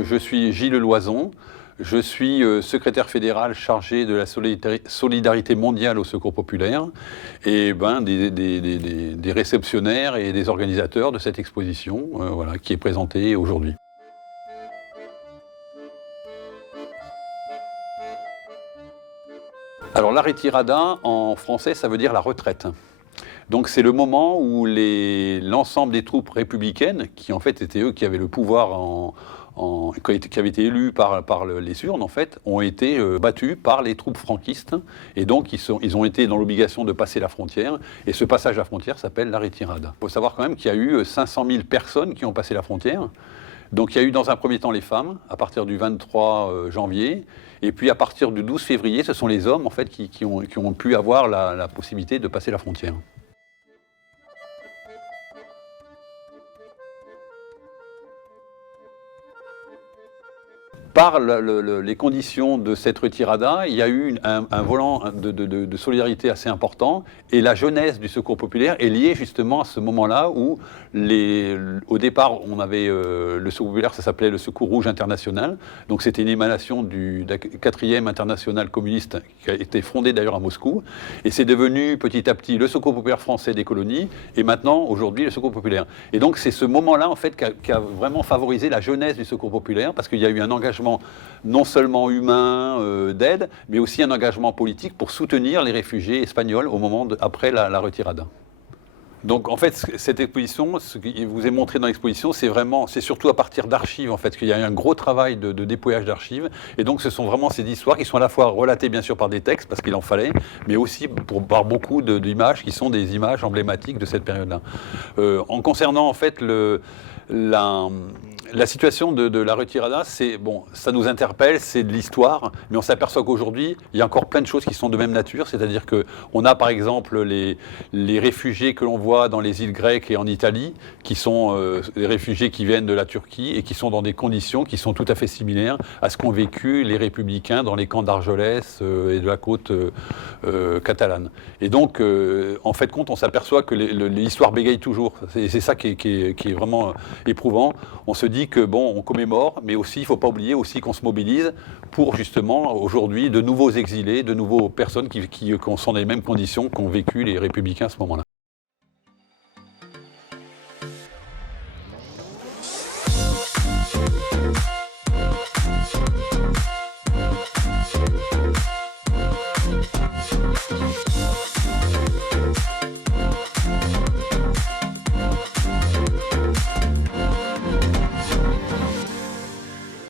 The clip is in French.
Je suis Gilles Loison, je suis secrétaire fédéral chargé de la solidarité mondiale au Secours populaire et des réceptionnaires et des organisateurs de cette exposition voilà, qui est présentée aujourd'hui. Alors la retirada en français ça veut dire la retraite. Donc c'est le moment où l'ensemble des troupes républicaines, qui en fait étaient eux qui avaient le pouvoir qui avaient été élus par les urnes, en fait, ont été battus par les troupes franquistes. Et donc, ils ont été dans l'obligation de passer la frontière. Et ce passage à la frontière s'appelle la retirada. Il faut savoir quand même qu'il y a eu 500 000 personnes qui ont passé la frontière. Donc, il y a eu dans un premier temps les femmes, à partir du 23 janvier. Et puis, à partir du 12 février, ce sont les hommes, en fait, qui ont pu avoir la possibilité de passer la frontière. Par les conditions de cette retirada, il y a eu un volant de solidarité assez important et la jeunesse du Secours populaire est liée justement à ce moment-là où, au départ, on avait le Secours populaire, ça s'appelait le Secours rouge international, donc c'était une émanation de la 4e internationale communiste qui a été fondée d'ailleurs à Moscou et c'est devenu petit à petit le Secours populaire français des colonies et maintenant, aujourd'hui, le Secours populaire. Et donc c'est ce moment-là en fait qui a vraiment favorisé la jeunesse du Secours populaire parce qu'il y a eu un engagement non seulement humain d'aide, mais aussi un engagement politique pour soutenir les réfugiés espagnols au moment après la retirada. Donc en fait, cette exposition, ce qui vous est montré dans l'exposition, c'est surtout à partir d'archives en fait, qu'il y a eu un gros travail de dépouillage d'archives. Et donc ce sont vraiment ces histoires qui sont à la fois relatées bien sûr par des textes, parce qu'il en fallait, mais aussi par beaucoup d'images qui sont des images emblématiques de cette période-là. En concernant en fait la situation de la retirada, ça nous interpelle, c'est de l'histoire, mais on s'aperçoit qu'aujourd'hui, il y a encore plein de choses qui sont de même nature, c'est-à-dire qu'on a par exemple les réfugiés que l'on voit dans les îles grecques et en Italie, qui sont des réfugiés qui viennent de la Turquie et qui sont dans des conditions qui sont tout à fait similaires à ce qu'ont vécu les républicains dans les camps d'Argelès et de la côte catalane. Et donc, en fait, on s'aperçoit que l'histoire bégaye toujours, et c'est ça qui est vraiment éprouvant. On se dit que on commémore, mais aussi il ne faut pas oublier aussi qu'on se mobilise pour justement aujourd'hui de nouveaux exilés, de nouveaux personnes qui sont dans les mêmes conditions qu'ont vécu les républicains à ce moment-là.